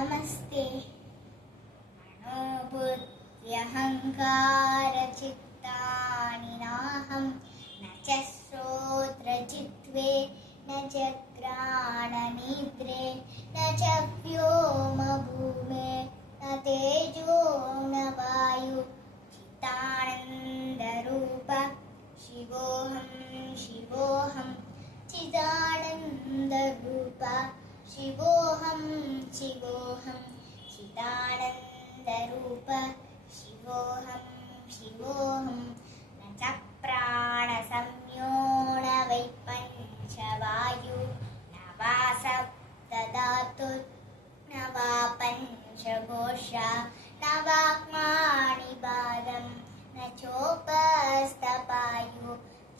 नमस्ते। मनोबुद्ध्यहङ्कारचित्तानि नाहं न च श्रोत्रजिह्वे न च घ्राणनिद्रे न च व्योमभूमे न तेजो न वायु चिदानन्दरूप शिवोऽहं शिवोऽहं चिदानन्दरूप शिवोऽहं शिवोऽहं चिदानन्दरूप शिवोऽहं शिवोऽहं न च प्राणसंज्ञो न वै पञ्चवायु न वा सप्तधातु न वा पञ्चघोषा न वाक्माणिपादं न चोपस्थपायु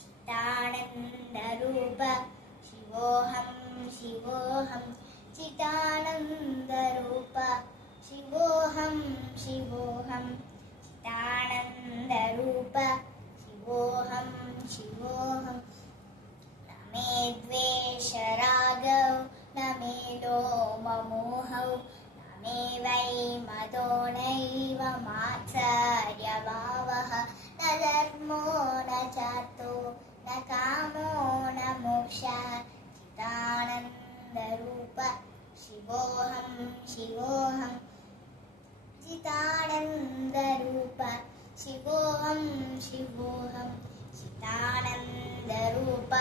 चिदानन्दरूप शिवोऽहं शिवोऽहं चिदानन्दरूप शिवोऽहं शिवोऽहं चिदानन्दरूप शिवोऽहं शिवोऽहं न मे द्वेषरागौ न मे लोभमोहौ न मे वै मदो नैव मात्सर्यभावः न धर्मो न चार्थो न कामो न मोक्षः चिदानन्दरूप शिवोऽहं शिवोऽहं चिदानन्दरूप शिवोऽहं शिवोऽहं चिदानन्दरूप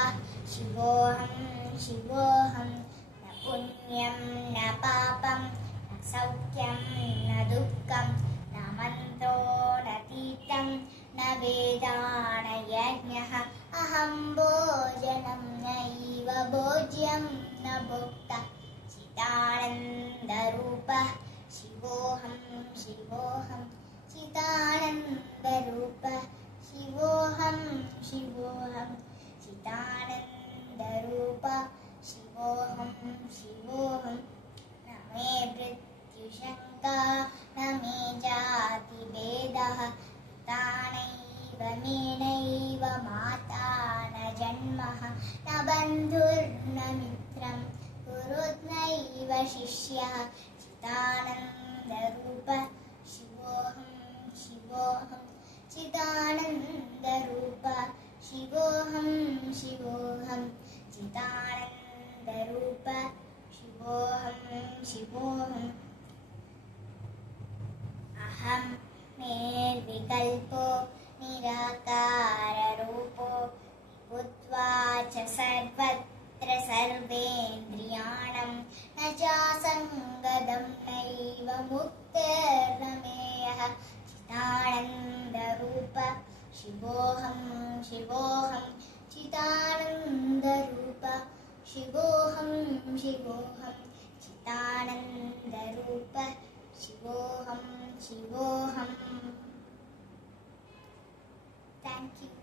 शिवोऽहं शिवोऽहं न पुण्यं न पापं न सौख्यं न दुःखं न मन्त्रो न तीर्थं न वेदा न यज्ञः अहं भोजनं नैव भोज्यं न भोक्ता चिदानन्दरूप शिवोऽहं शिवोऽहं चिदानन्दरूप शिवोऽहं शिवोऽहं चिदानन्दरूप शिवोऽहं शिवोऽहं न मे मृत्युशङ्का न मे जातिभेदः पिता नैव मे नैव माता न जन्मः न बन्धुर्न मित्रं गुरुर्नैव शिष्यः चिदानन्दरूप शिवोऽहं शिवोऽहं चिदानन्दरूप शिवोऽहं शिवोऽहं चिदानन्दरूप शिवोऽहं शिवोऽहं अहं निर्विकल्पो निराकाररूपो भूत्वा च सर्वत्र सर्वेन्द्रियाणां न चासङ्गतं नैव मुक्तिर्नमेयः चिदानन्दरूप शिवोऽहं शिवोऽहं चिदानन्दरूप शिवोऽहं शिवोऽहं चिदानन्दरूप शिवोऽहं शिवोऽहं. Thank you.